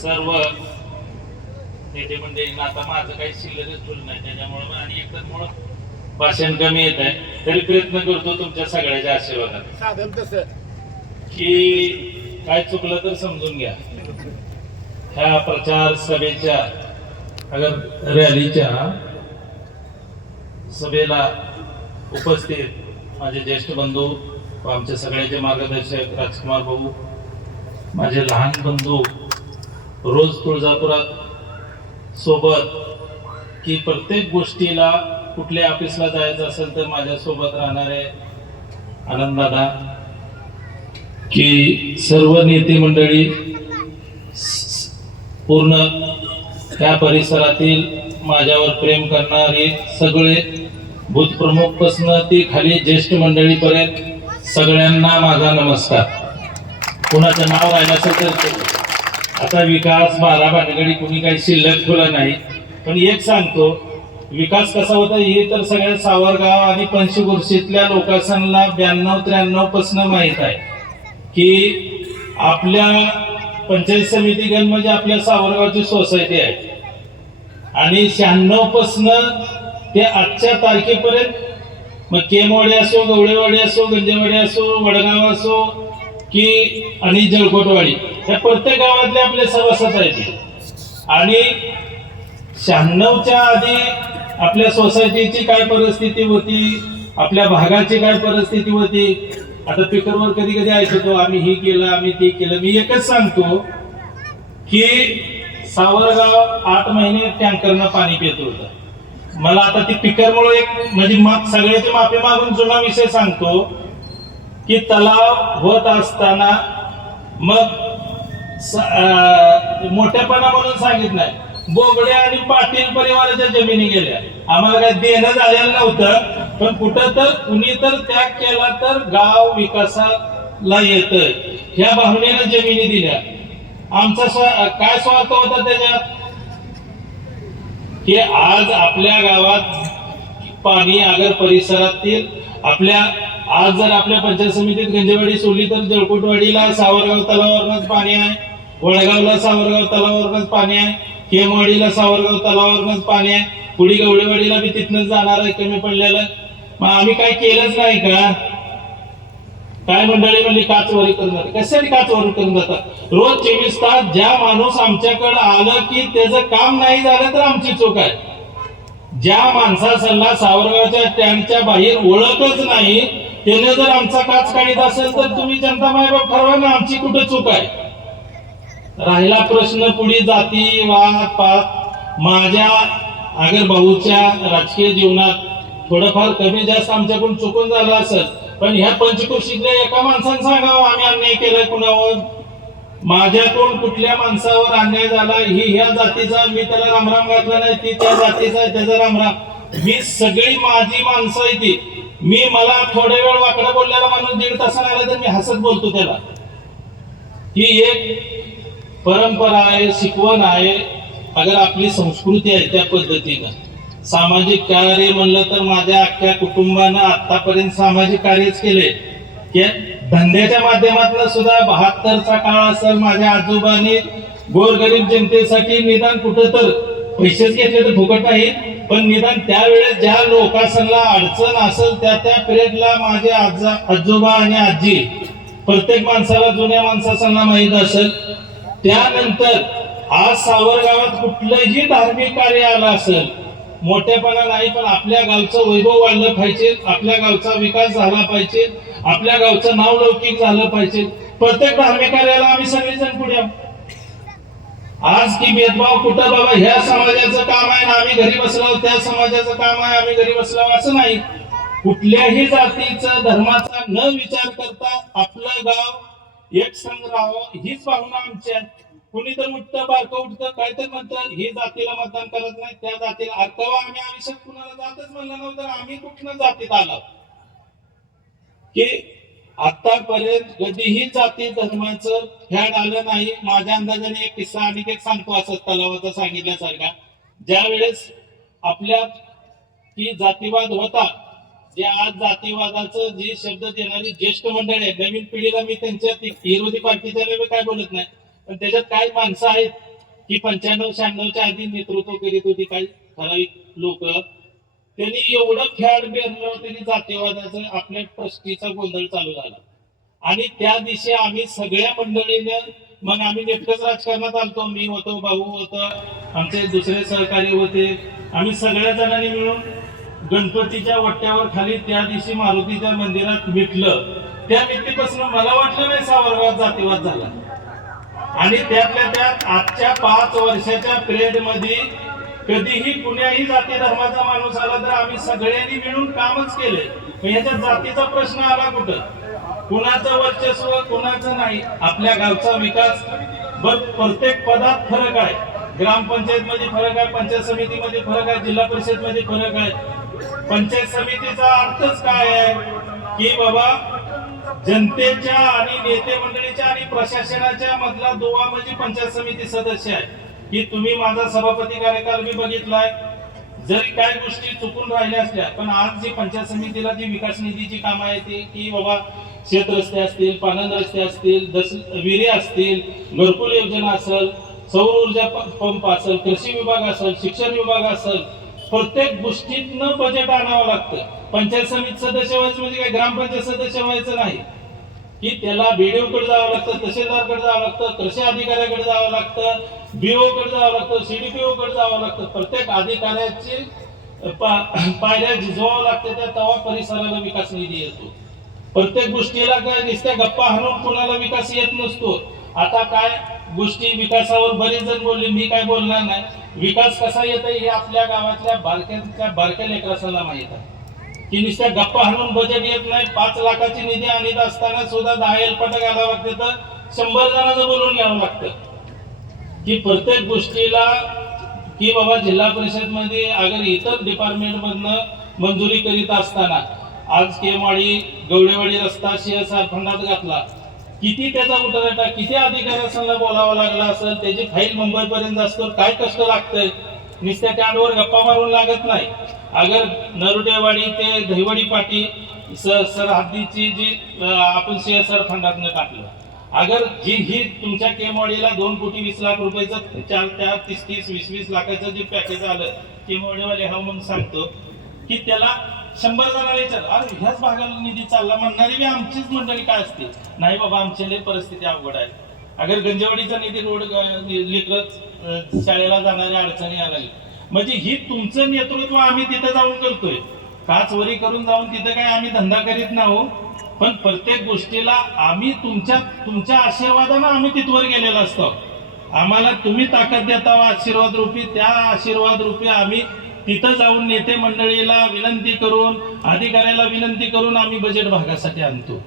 सर्व नेते मंडळींना आता माझं काही शिल्लकच ठेवलं नाही त्याच्यामुळं आणि एकतर मुळे भाषण कमी येत आहे. तरी प्रयत्न करतो तुमच्या सगळ्याच्या आशीर्वादाने. साधन तसं. की काय चुकलं तर समजून घ्या. ह्या प्रचार सभेच्या अगर रॅलीच्या सभेला उपस्थित माझे ज्येष्ठ बंधू व आमचे सगळ्याचे मार्गदर्शक राजकुमार भाऊ माझे लहान बंधू रोज तुळजापुरात सोबत की प्रत्येक गोष्टीला कुठल्या ऑफिसला जायचं असेल तर माझ्यासोबत राहणारे आनंदाला की सर्व नेते मंडळी पूर्ण त्या परिसरातील माझ्यावर प्रेम करणारे सगळे भूतप्रमुख ते खाली ज्येष्ठ मंडळीपर्यंत सगळ्यांना माझा नमस्कार. कुणाचं नाव राहिलं असेल तर आता विकास बारा भानगडी कुणी काही शिल्लक खुला नाही. पण एक सांगतो विकास कसा होता हे तर सगळ्या सावरगाव आणि पंचकुर्शीतल्या लोकांना ब्याण्णव त्र्याण्णव पासन माहीत आहे. की आपल्या पंचायत समिती गण म्हणजे आपल्या सावरगावची सोसायटी आहे. आणि शहाण्णव पासन ते आजच्या तारखेपर्यंत मग केमवाडी असो गवळेवाडी असो गंजेवाडी असो वडगाव असो की आणि जळकोटवाडी या प्रत्येक गावातले आपले सभासद आहेत ते. आणि शहाण्णवच्या आधी आपल्या सोसायटीची काय परिस्थिती होती आपल्या भागाची काय परिस्थिती होती आता पिकरवर कधी कधी ऐकतो आम्ही हे केलं आम्ही ते केलं मी एकच सांगतो की सावरगाव आठ महिने टँकरनं पाणी पित होतं मला आता ती पिकरमुळे एक म्हणजे माग सगळ्याची माफी मागून जुना विषय सांगतो की तलाव होत असताना मग मोठ्यापणा अं, सांगित म्हणून सांगितलंय. बोबडे आणि पाटील परिवाराच्या जमिनी गेल्या. आम्हाला काय देणं झालेलं नव्हतं पण कुठं तर कुणी तर त्याग केला तर गाव विकासाला येत ह्या भावनेनं जमिनी दिल्या. आमचा स्वा- काय स्वार्थ होता त्याच्यात? की आज आपल्या गावात पाणी आगर परिसरातील आपल्या आज जर आपल्या पंचायत समितीत गंजेवाडी सोडली तर जळकोटवाडीला सावरगाव तलावावरच पाणी आहे. वडगावला सावरगाव तलावावरच पाणी आहे. केमवाडीला सावरगाव तलावावरच पाणी आहे. पुढे गवळेवाडीला बी तिथनंच जाणार आहे कमी पडलेलं. मग आम्ही काय केलंच नाही का? काय मंडळी म्हणजे काचवारी करून जातात कशाने काचवारी करून जातात? रोज चोवीस तास ज्या माणूस आमच्याकडे आलं की त्याचं काम नाही झालं तर आमची चूक आहे. ज्या माणसासला सावरगावच्या टँकच्या बाहेर ओळखच नाही त्याने जर आमचा काच काढीत असेल तर तुम्ही जनता मायबाप ठरवा ना आमची कुठं चूक आहे. राहिला प्रश्न पुढे जाती वाद पात. माझ्या आगर भाऊच्या राजकीय जीवनात थोडंफार कमी जास्त आमच्याकडून चुकून झालं असेल पण ह्या पंचकृषीतल्या एका माणसानं सांगावं आम्ही अन्याय केलाय कुणावर? माझ्याकडून कुठल्या माणसावर अन्याय झाला? ही ह्या जातीचा मी त्याला रामराम घातला नाही ती त्या जातीचा त्याचा रामराम. मी सगळी माझी माणसं आहे ती. मी मला थोडे वेळ वाकडं बोललेला माणूस दीड तासाला आला तर मी हसत बोलतो त्याला. ही एक परंपरा आहे शिकवण आहे अगर आपली संस्कृती आहे त्या पद्धतीनं. सामाजिक कार्य म्हणलं तर माझ्या अख्ख्या कुटुंबानं आतापर्यंत सामाजिक कार्यच केले. की धंद्याच्या माध्यमातून सुद्धा बहात्तरचा काळ असेल माझ्या आजोबांनी. गोरगरीब जनतेसाठी निदान कुठं तर पैसेच घेतले तर फुकट नाही. पण निदान त्यावेळेस ज्या लोकांना अडचण असेल त्या त्या पिरियडला माझे आजा आजोबा आणि आजी प्रत्येक माणसाला जुन्या माणसाला माहीत असेल. त्यानंतर आज सावरगावात कुठलंही धार्मिक कार्य आलं असेल मोठेपणा नाही पण आपल्या गावचं वैभव वाढलं पाहिजे आपल्या गावचा विकास झाला पाहिजे आपल्या गावचं नाव लौकिक झालं पाहिजे. प्रत्येक धार्मिक कार्याला आम्ही सगळेजण पुढे आज की भेदभाव कुठं बाबा ह्या समाजाचं काम आहे ना आम्ही घरी बसलो त्या समाजाचं काम आहे आम्ही घरी बसलो असं नाही. कुठल्याही जातीचं धर्माचा न विचार करता आपलं गाव एक संघ राहावं हीच भावना आमची आहे. कुणी तर उठतं बारकं उठतं काय तर म्हणतं हे जातीला मतदान करत नाही त्या जातीला अरे आम्ही आयुष्यात कुणाला जातच म्हणलं नव्हतं आम्ही कुठनं जातीत आलो? की आतापर्यंत कधीही जाती धर्माचं फॅड आलं नाही. माझ्या अंदाजाने एक किस्सा आणि एक सांगतो असं तलावाचा सांगितल्यासारखा. ज्या वेळेस आपल्या की जातीवाद होता जे आज जातीवादाचं जे शब्द देणारी ज्येष्ठ मंडळी आहे नवीन पिढीला मी त्यांच्या विरोधी पार्टीच्या काय बोलत नाही. पण त्याच्यात काय माणसं आहेत की पंच्याण्णव शहाण्णवच्या आधी नेतृत्व करीत होती काही ठराविक लोक त्यांनी एवढं खेळ बेरलं त्यांनी जातीवादाचं आपल्या ट्रस्टीचा गोंधळ चालू झाला. आणि त्या दिवशी आम्ही सगळ्या मंडळीने मग आम्ही नेमकंच राजकारणात आलतो मी होतो भाऊ होतो आमचे दुसरे सहकारी होते आम्ही सगळ्या जणांनी मिळून गणपतीच्या वट्ट्यावर खाली त्या दिवशी मारुतीच्या मंदिरात मिटलं. त्या व्यक्तीपासून मला वाटलं नाही सावरगावात जातीवाद झाला. आणि त्यातल्या त्यात आजच्या पाच वर्षाच्या पिरियडमध्ये कधीही कुण्याही जाती धर्माचा माणूस आला तर आम्ही सगळ्यांनी मिळून कामच केले. याच्यात जातीचा प्रश्न आला कुठं? कुणाचं वर्चस्व कुणाचं नाही? आपल्या गावचा विकास. बघ प्रत्येक पदात फरक आहे. ग्रामपंचायत मध्ये फरक आहे पंचायत समितीमध्ये फरक आहे जिल्हा परिषदमध्ये फरक आहे. पंचायत समितीचा अर्थच काय आहे? की बाबा जनतेच्या आणि नेते मंडळीच्या आणि प्रशासनाच्या मधला दुवा म्हणजे पंचायत समिती सदस्य आहे. की तुम्ही माझा सभापती कार्यकाल मी बघितलाय. जरी काय गोष्टी चुकून राहिल्या असल्या पण आज जी पंचायत समितीला जी विकास निधीची कामं आहे ती की बाबा शेत रस्ते असतील पानंद रस्ते असतील दस विरे असतील घरकुल योजना असेल सौर ऊर्जा पंप असेल कृषी विभाग असेल शिक्षण विभाग असेल प्रत्येक गोष्टीतनं बजेट आणावं लागतं. पंचायत समिती सदस्य व्हायचं म्हणजे काय? ग्रामपंचायत सदस्य व्हायचं नाही. की त्याला बीडीओ कडे जावं लागतं तहसीलदारकडे जावं लागतं कृषी अधिकाऱ्याकडे जावं लागतं बीओ कडे जावं लागतं सीडीपीओ कडे जावं लागतं. प्रत्येक अधिकाऱ्याची पायऱ्या झिजवावं लागते त्या तेव्हा परिसराला विकास निधी येतो. प्रत्येक गोष्टीला काय नुसत्या गप्पा हाणून कोणाला विकास येत नसतो. आता काय गोष्टी विकासावर बरेच जण बोलले मी काय बोलणार नाही. विकास कसा येत हे आपल्या गावातल्या बारक्या बारक्या लेकरासाला माहीत आहे. की नुसत्या गप्पा हाणून बजेट येत नाही. पाच लाखाची निधी आणत असताना सुद्धा दहा एलपट घालावं लागते तर शंभर जणांचं बोलून घ्यावं लागतं. की प्रत्येक गोष्टीला की बाबा जिल्हा परिषदमध्ये अगर इतर डिपार्टमेंट मधनं मंजुरी करीत असताना आज केवाडी गवडेवाडी रस्ता सीएसआर फंडात घातला किती त्याचा उठायटा किती अधिकाऱ्यांना बोलावा लागला असेल त्याची फाईल मुंबईपर्यंत असतो काय कष्ट लागतंय? नुसत्या कॅडवर गप्पा मारून लागत नाही. अगर नरुडेवाडी ते दहिवडी पाटी सर सर हद्दीची जी अं, आपण आर फंडातनं टाकलं. अगर जी ही तुमच्या केमवाडीला दोन कोटी वीस लाख रुपयाचं चार त्या तीस तीस वीस वीस लाखाचं जे पॅकेज आलं केमवाडीवाले हा म्हणून सांगतो की त्याला शंभर जणांना विचार अरे ह्याच भागाला निधी चालला म्हणणारी आमचीच मंडळी काय असते? नाही बाबा आमच्या लय परिस्थिती अवघड आहे. अगर गंजवाडीचा निधी रोड लेकरच शाळेला जाणाऱ्या अडचणी आल्या म्हणजे ही तुमचं नेतृत्व आम्ही तिथं जाऊन करतोय. काच वरी करून जाऊन तिथं काय आम्ही धंदा करीत नाहो हो. पण प्रत्येक गोष्टीला आम्ही तुमच्या तुमच्या आशीर्वादानं आम्ही तिथवर गेलेलो असतो. आम्हाला तुम्ही ताकद देता हो आशीर्वाद रूपी. त्या आशीर्वाद रूपी आम्ही तिथं जाऊन नेते मंडळीला विनंती करून अधिकाऱ्याला विनंती करून आम्ही बजेट भागासाठी आणतो.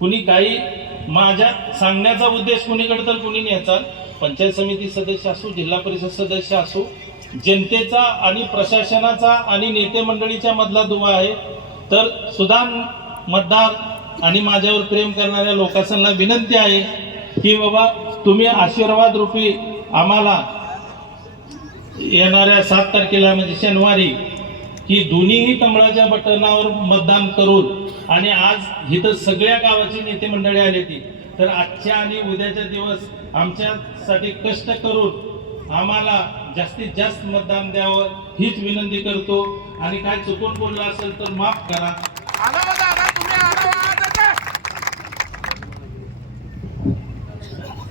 कुणी काही माझ्या सांगण्याचा उद्देश कुणीकडे तर कुणी न्यायचा पंचायत समिती सदस्य असो जिल्हा परिषद सदस्य असो जनतेचा आणि प्रशासनाचा आणि नेते मंडळीच्या मधला दुवा आहे. तर सुदान मतदार आणि माझ्यावर प्रेम करणाऱ्या लोकांना विनंती आहे की बाबा तुम्ही आशीर्वाद रूपी आम्हाला येणाऱ्या सात तारखेला म्हणजे शनिवारी की दोन्हीही कमळाच्या बटनावर मतदान करून आणि आज इथं सगळ्या गावाची नेते मंडळी आली ती. तर आजच्या आणि उद्याचा दिवस आमच्यासाठी कष्ट करून आम्हाला जास्तीत जास्त मतदान द्यावं हीच विनंती करतो. आणि काय चुकून बोललं असेल तर माफ करा.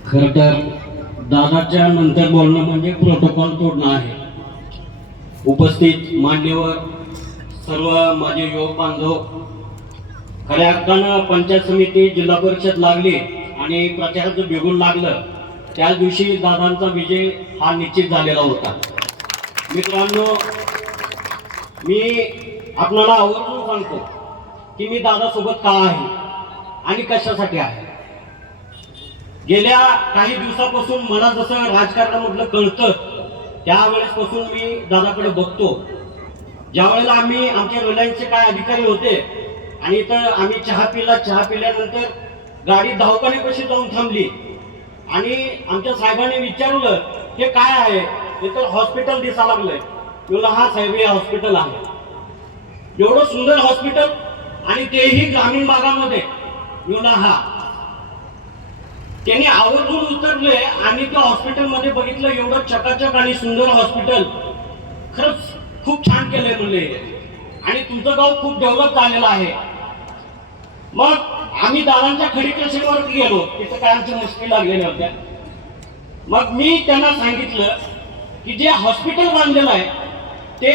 खर तर दादाच्या नंतर बोलणं म्हणजे प्रोटोकॉल तोडणं आहे. उपस्थित मान्यवर सर्व माझे युवक बांधव खऱ्या अर्थानं पंचायत समिती जिल्हा परिषद लागली आणि प्रचाराचं बिगुल लागलं त्याच दिवशी दादांचा विजय हा निश्चित झालेला होता. मित्रांनो मी आपणाला आवर्जून सांगतो की मी दादासोबत का आहे आणि कशासाठी आहे? गेल्या काही दिवसापासून मला जसं राजकारणामधलं कळतं त्यावेळेसपासून मी दादाकडे बघतो. ज्यावेळेला आम्ही आमच्या रिलायन्सचे काय अधिकारी होते आणि इथं आम्ही चहा पिला चहा पिल्यानंतर गाडी धावकानेपाशी जाऊन थांबली. आणि आमच्या साहेबांनी विचारलं हे काय आहे? हे तर हॉस्पिटल दिसा लागलंय. मी हा साहेब हे हॉस्पिटल आहे. एवढं सुंदर हॉस्पिटल आणि तेही ग्रामीण भागामध्ये. युला हा. त्यांनी आवर्जून उतरले आणि त्या हॉस्पिटलमध्ये बघितलं एवढं चकाचक आणि सुंदर हॉस्पिटल खरंच खूप छान केलंय म्हणले आणि तुमचं गाव खूप डेव्हलप झालेलं आहे. मग आम्ही दादांच्या खडी कृषीवरती गेलो. तिथं काय आमच्या मुश्किल लागलेल्या होत्या. मग मी त्यांना सांगितलं की जे हॉस्पिटल बांधलेलं आहे ते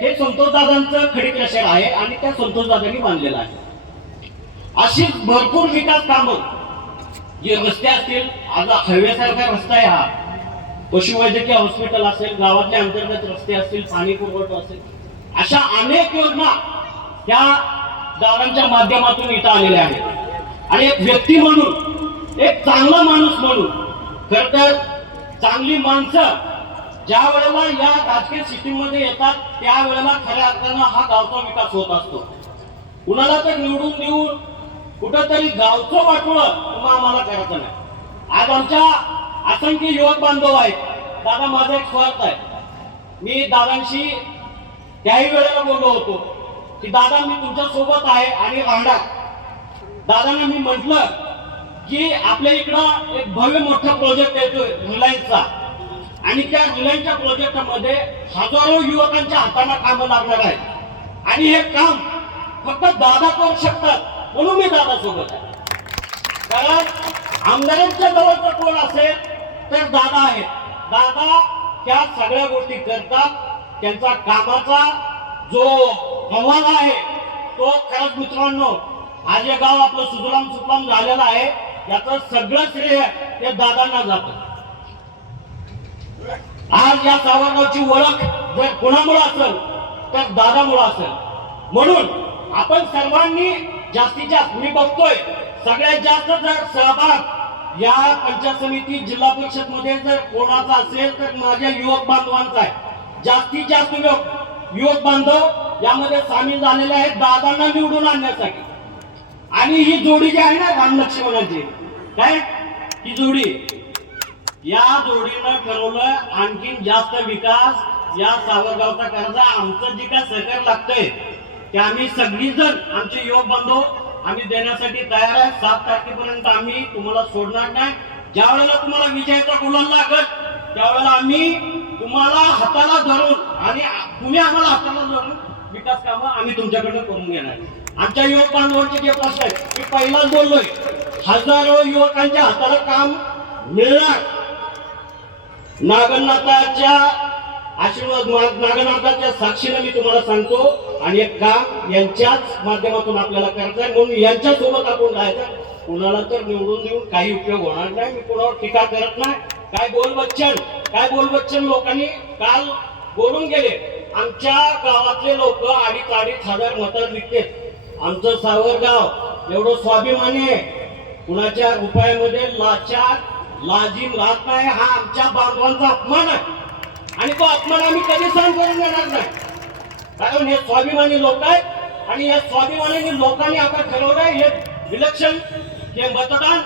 हे संतोष दादांचं खडी क्रशर आहे आणि त्या संतोष दादांनी बांधलेलं आहे. अशी भरपूर विकास कामं जे रस्ते असतील आज हायवेसारखा रस्ता आहे हा. पशुवैद्यकीय हॉस्पिटल असेल गावातल्या अंतर्गत रस्ते असतील पाणी पुरवठा असेल अशा अनेक योजना त्या दारांच्या माध्यमातून इथं आलेल्या आहेत. आणि एक व्यक्ती म्हणून एक चांगला माणूस म्हणून खर तर चांगली माणसं ज्या वेळेला या राजकीय सिस्टीममध्ये येतात त्यावेळेला खऱ्या अर्थानं हा गावचा विकास होत असतो. कुणाला तर निवडून देऊन कुठंतरी गावचं वाटवलं मग आम्हाला करायचं नाही. आज आमच्या असंख्य युवक बांधव आहेत. दादा माझा एक स्वार्थ आहे. मी दादांशी त्याही वेळेला बोललो होतो की दादा मी तुमच्यासोबत आहे आणि राहणार. दादांना मी म्हटलं की आपल्या इकडं एक भव्य मोठा प्रोजेक्ट येतोय रिलायन्सचा आणि त्या रिलायन्सच्या प्रोजेक्टमध्ये हजारो युवकांच्या हाताला कामं लागणार आहेत. आणि हे काम फक्त दादा करू शकतात. म्हणून मी दादासोबत आहे. कारण आमदारांच्या जवळचा कोण असेल तर दादा आहेत. दादा त्या सगळ्या गोष्टी करतात. त्यांचा कामाचा जो संवाद आहे तो खरंच मित्रांनो आज हे गाव आपलं सुजलाम सुफलाम झालेलं आहे. याचं सगळं श्रेय ते दादांना जातं. आज या सावरगावची ओळख जर कोणामुळे असेल तर दादामुळे असेल. म्हणून आपण सर्वांनी जास्तीत जास्त मी बघतोय सगळ्यात जास्त जर सहभाग या पंचायत समिती जिल्हा परिषदमध्ये जर कोणाचा असेल तर माझ्या युवक बांधवांचा आहे. जास्तीत जास्त युवक युवक बांधव यामध्ये सामील झालेले आहेत दादांना निवडून आणण्यासाठी. आणि ही जोडी जी आहे ना राम लक्ष्मणाची काय? ही जोडी. या जोडीनं ठरवलं आणखीन जास्त विकास या सावरगावचा कर्ज आमचं जे काय सहकार लागतंय की आम्ही सगळीजण आमचे युवक बांधव आम्ही देण्यासाठी तयार आहे. सात तारखेपर्यंत आम्ही तुम्हाला सोडणार नाही. ज्या वेळेला तुम्हाला विजयाचा गुलाल लागत त्यावेळेला आम्ही तुम्हाला हाताला धरून आणि तुम्ही आम्हाला हाताला धरून विकास कामं आम्ही तुमच्याकडनं करून घेणार आमच्या युवक बांधवांचे जे प्रश्न आहेत मी पहिलाच बोललोय हजारो युवकांच्या हाताला काम मिळणार. नागनाथाच्या आशीर्वाद मा- नागनाथाच्या साक्षीनं मी तुम्हाला सांगतो. आणि एक काम यांच्याच माध्यमातून आपल्याला करायचं आहे. म्हणून यांच्या सोबत आपण राहायचं कुणाला तर निवडून देऊन काही उपयोग होणार नाही. मी कुणावर टीका करत नाही. काय बोल बच्चन काय बोल बच्चन लोकांनी? काल बोलून गेले. आमच्या गावातले लोक अडीच अडीच हजार मतं विकते आमचं सावरगाव एवढं स्वाभिमानी आहे. कुणाच्या रुपयामध्ये लाचार लाजीम राहत नाही. हा आमच्या बांधवांचा अपमान आहे. आणि तो अपमान आम्ही कधी सहन करून घेणार नाही. कारण हे स्वाभिमानी लोक आहेत आणि या स्वाभिमानी लोकांनी आता ठरवलंय हे विलक्षण हे मतदान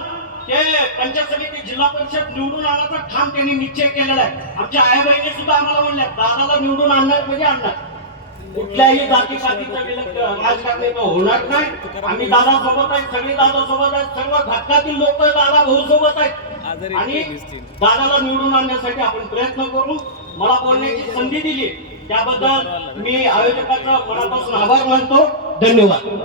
ते पंचायत समिती जिल्हा परिषद निवडून आणायचा ठाम त्यांनी निश्चय केलेला आहे. आमच्या आया बहिणी सुद्धा आम्हाला म्हणल्या दादाला निवडून आणणार म्हणजे आणणार. कुठल्याही जाती पातीचं राजकारण होणार नाही. आम्ही दादा सोबत आहेत सगळे दादा सोबत आहेत सर्व घटकातील लोक दादा भाऊ सोबत आहेत आणि दादाला निवडून आणण्यासाठी आपण प्रयत्न करू. मला बोलण्याची संधी दिली. त्याबद्दल मी आयोजकाचा मनापासून आभार मानतो. धन्यवाद.